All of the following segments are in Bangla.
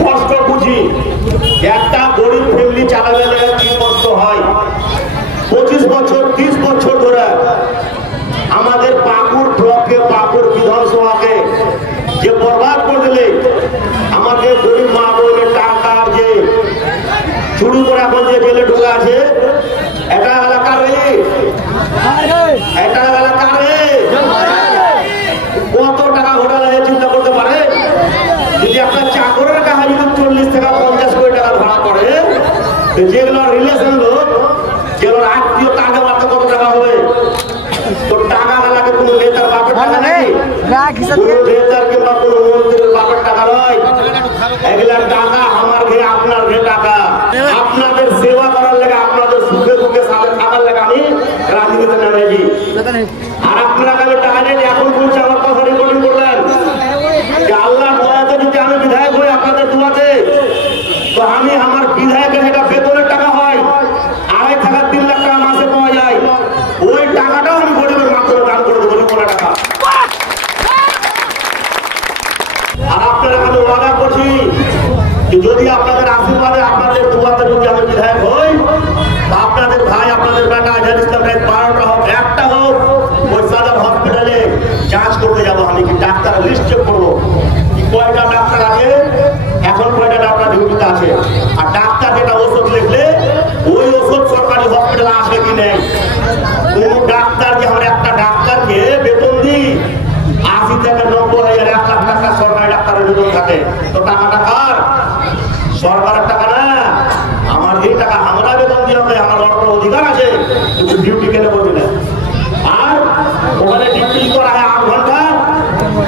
কষ্ট বুঝি। একটা গরিব ফ্যামিলি চালাবে কি কষ্ট হয়। 25 বছর 30 বছর ধরে আমাদের পাকুড় ব্লকে পাকুড় বিধানসভাকে যে বরবাদ করে দিলে, আমাকে গরিব মা বোনের টাকা যে চুরি করে এখন যে জেলে ঢুকে আছে, এটা এলাকার এটা এলাকার কত টাকা ঘোটালা চিন্তা করতে পারে। যদি একটা চাকরের কাছে যদি 40 থেকে 50 কোটি টাকা ভাড়া করে, যেগুলো রিলেশন লোক, যেগুলো আত্মীয়, তাকে মাত্র কত টাকা হবে? তো টাকা না লাগে কোনো নেতার বাপের টাকা নেই, কোনো নেতার কিংবা কোনো মন্ত্রীর বাপের টাকা নয়। এগুলা টাকা আমার ঘে, আপনার ঘে টাকা। আপনাদের সেবা করার লেগে, আপনাদের সুখে দুঃখে সাথে থাকার লেগে আমি রাজনীতিতে নেমেছি। আর আপনারা কাছে টাকা নেই, এখন বলছে আমার কথা রেকর্ডিং করলেন যে আল্লাহ দয়াতে যদি আমি বিধায়ক হই আপনাদের দুয়াতে, তো আমি আমার বিধায়কের এটা বেতনের টাকা হয়, 2.5 থেকে 3 লাখ টাকা মাসে পাওয়া যায়। ওই টাকাটাও আমি গরিবের মাধ্যমে দান করে দেবো, কোনো টাকা। আর আপনারা আমি ওয়াদা করছি যে যদি আপনাদের আশীর্বাদে, আপনাদের দুয়াতে যদি আমি বিধায়ক হই, আপনাদের ভাই, আপনাদের বেটা আজহার ইসলাম রায় 12টা হোক, 1টা হোক, ওই সাদাব হসপিটালে যাঁচ করতে যাবো। আমি কি ডাক্তার লিস্ট চেক করবো কয়টা ডাক্তার আছে, এখন কয়টা ডাক্তার ডিউটিতে আছে। আর ডাক্তার যেটা ওষুধ লিখলে ওই ওষুধ সরকারি হসপিটালে আসে কি নেই। কোন ডাক্তার যে আমরা একটা ডাক্তারকে বেতন দিই 80 থেকে 90,000, 1 লাখ টাকা সরকারি ডাক্তারের বেতন থাকে, তো টাকাটা কার? সরকারের টাকা না। আমার এই টাকা আমরা বেতন দিয়ে হবে, আমার অধিকার আছে, কিন্তু ডিউটি কেন করবে না। আর ওখানে ডিউটি করা হয় 8 ঘন্টা,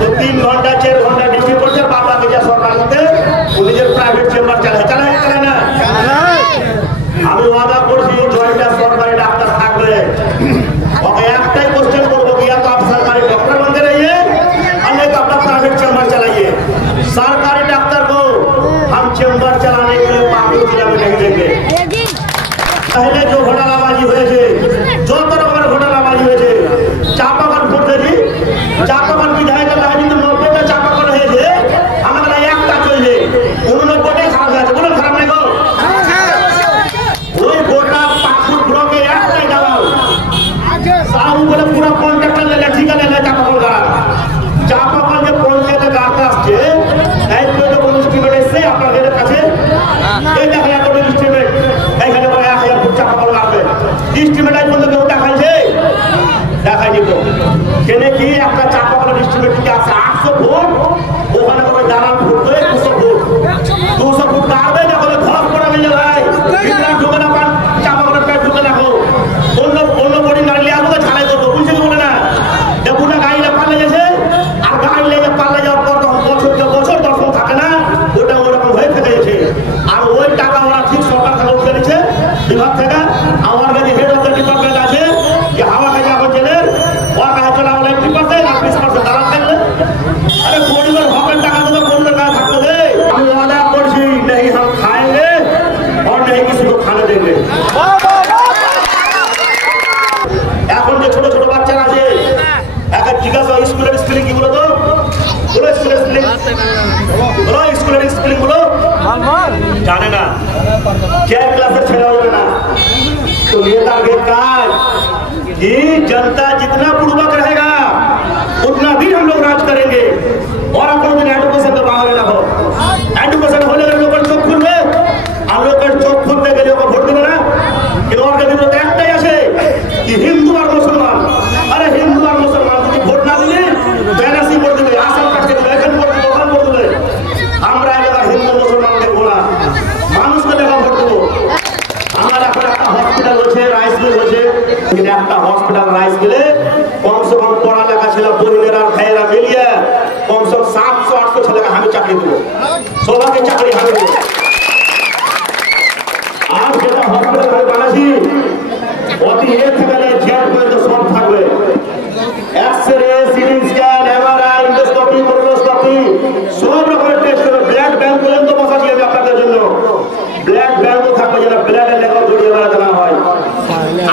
তো 3 ঘন্টা 4 ঘন্টা ডিউটি করছে, বাবা যা সরকারিতে নিজের প্রাইভেট চেম্বার চালায় না। আমি ওয়াদা করছি জয়টা সরকারি ডাক্তার থাকবে, ওকে একটাই কোশ্চেন করবো কি तो आप सरकारी डॉक्टर बनते रहिए और नहीं तो अपना प्राइवेट चैम्बर चलाइए। सरकारी डॉक्टर को हम चैम्बर चलाने के लिए पाकुड़ जिला में नहीं देंगे। पहले जो घोटालाबाजी हुए थे, जो तरफ घोटालाबाजी हुए थे, चापाकल फोड़ते थे, चापाकल विधायक राजनीति में 90টা चापाकल रहे थे, हमारा একটা চলছে 89টাই খারাপ হয়েছে। বলুন খারাপ নাই গো? ওই গোটা পাকুড় ব্লকে একটাই দালাল साहू बोले पूरा कॉन्ट्रैक्टर ले ले, ठीक है ले ले चापाकल करा। चापाकल যে পঞ্চায়েতে গাছ আসছে, এই তো কোন স্টিমেট এসে আপনার ঘরের কাছে এই দেখা যায় কোন স্টিমেট এখানে বলে 1000 ফুট চাপাকল লাগবে। স্টিমেট আজ পর্যন্ত কেউ দেখাইছে? দেখাইনি তো। কেন কি একটা চাপাকল স্টিমেট কি আছে 800 ফুট, ওখানে করে দালাল ফুট করে 200 ফুট, 200 ফুট কাটবে না বলে ধস পড়া গেছে ভাই। ইতনা ঢুকে না পান চাপাকলের পেট ঢুকে রাখো, অন্য বডি গাড়ি লিয়ে আসবো ছাড়াই করবো, বুঝছে কি বলে না? দেখুন না গাড়িটা পাল্লে গেছে, আর গাড়ি লেগে পাল্লে যাওয়ার পর তখন বছর দর্শন থাকে না, ওটা ওরকম হয়ে থেকে গেছে। আর ওই টাকা ওরা ঠিক সরকার থেকে উঠে নিচ্ছে বিভাগ থেকে। আমার কাছে হেড অফ দ্য ডিপার্টমেন্ট আছে যে হাওয়া কাজে আমার জেলের ওর কাছে চলা বলে 50% আর 20% দালাল থাকলে, আরে গরিবের হকের টাকা তো গরিবের কাছে থাকতে দে। আমি ওয়াদা করছি नहीं हम खाएंगे और नहीं किसी को खाने देंगे। এখন যে ছোট ছোট বাচ্চারা আছে, একটা জিজ্ঞাসা স্কুলের স্পেলিং কি বলো তো? বলো স্কুলের স্পেলিং, বলো স্কুলের স্পেলিং বলো। জানে না, 4 ক্লাসের ছেলে হবে না। तो नेता के काज कि जनता जितना पूर्वक रहेगा उतना भी हम लोग राज करेंगे। और अपन दिन एडुकेशन के बाहर ना हो, एडुकेशन होने के लोग चोख खुलবে, हम लोग चोख खुलने के लिए ভোট দেবে না। কিন্তু ওর বিরুদ্ধে একটাই আছে कि हिंदू और मुसलमान। अरे हिंदू और मुसलमान যদি ভোট না দিলে বেনাসি করে দেবে, আসাম কাটতে দেবে, এখন করে দেবে, ওখান করে দেবে। আমরা এলাকার হিন্দু মুসলমানকে বলা মানুষকে দেখা ভোট দেবো। আমার এখন একটা হসপিটাল হচ্ছে, রাইস মিল হচ্ছে, কিন্তু একটা হসপিটাল রাইস মিলে কমসে কম পড়ালেখা ছিল বহিনেরা ভাইয়েরা মিলিয়ে কমসে কম 700-800 ছেলেকে আমি চাকরি দেবো, সবাইকে চাকরি আমি দেবো। আর যেটা হসপিটাল আমি বানাচ্ছি অতি এর থেকে জেড পর্যন্ত সব থাকবে, x-ray, CT scan, MRI, endoscopy, colonoscopy, সব রকমের টেস্ট হবে। ব্লাড ব্যাংক পর্যন্ত বসাচ্ছি আমি আপনাদের জন্য। ব্লাড ব্যাংকও থাকবে, যেন ব্লাডের লেখাও জড়িয়ে বেড়াতে না হয়।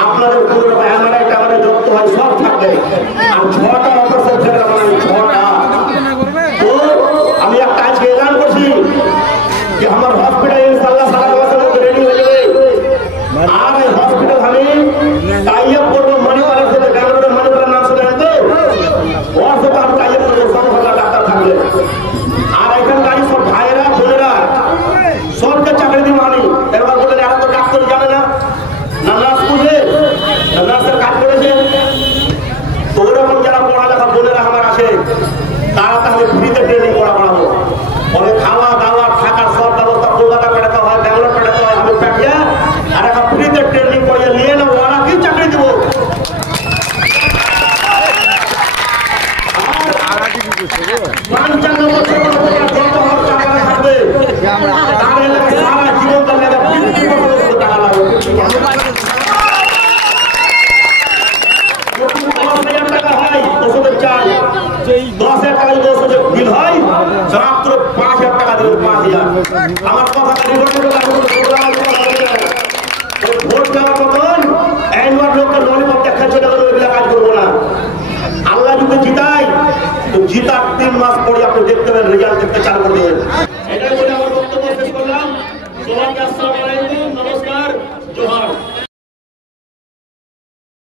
আপনাদের কোনো রকম এমআরআই টামারে যত হয় সব থাকবে। আর 6টা অপারেশন থিয়েটার বানাই, 6টা। তো আমি একটা আজকে এলান করছি আমার কথা ভোট দেওয়ার মতন একবার লোককে ললিপপ দেখা চলে গেল ওইগুলা কাজ করবো না। আল্লাহ যদি জিতাই তো জিতার 3 মাস পরে আপনি দেখতে পাবেন রেজাল্ট দেখতে চালু করে দেবেন।